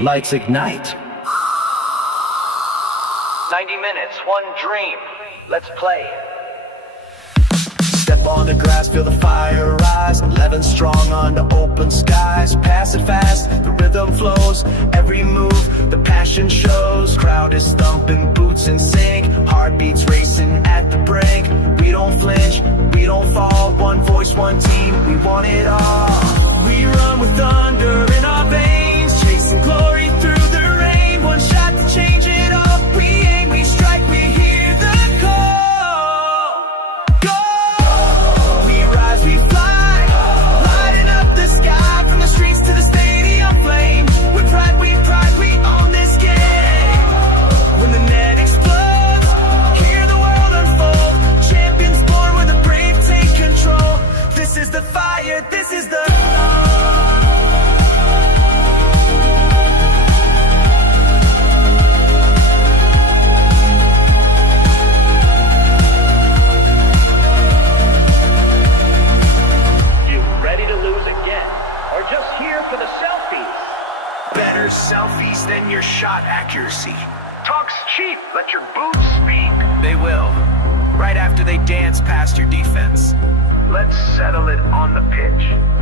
lights ignite. 90 minutes, one dream. Let's play. Step on the grass, feel the fire rise. 11 strong under open skies. Pass it fast, the rhythm flows. Every move, the passion shows. Crowd is thumping, boots in sync. Heartbeats racing at the brink. We don't flinch, we don't fall. One voice, one team, we want it all. We run with thunder in our veins, chasing glory through the rain. One shot to change it all. We aim, we strike, we hear the call. Go! We rise, we fly, lighting up the sky. From the streets to the stadium flame. With pride, we own this game. When the net explodes, hear the world unfold. Champions born where the brave take control. This is the fire, this is the... Better selfies than your shot accuracy. Talk's cheap, let your boots speak. They will, right after they dance past your defense. Let's settle it on the pitch.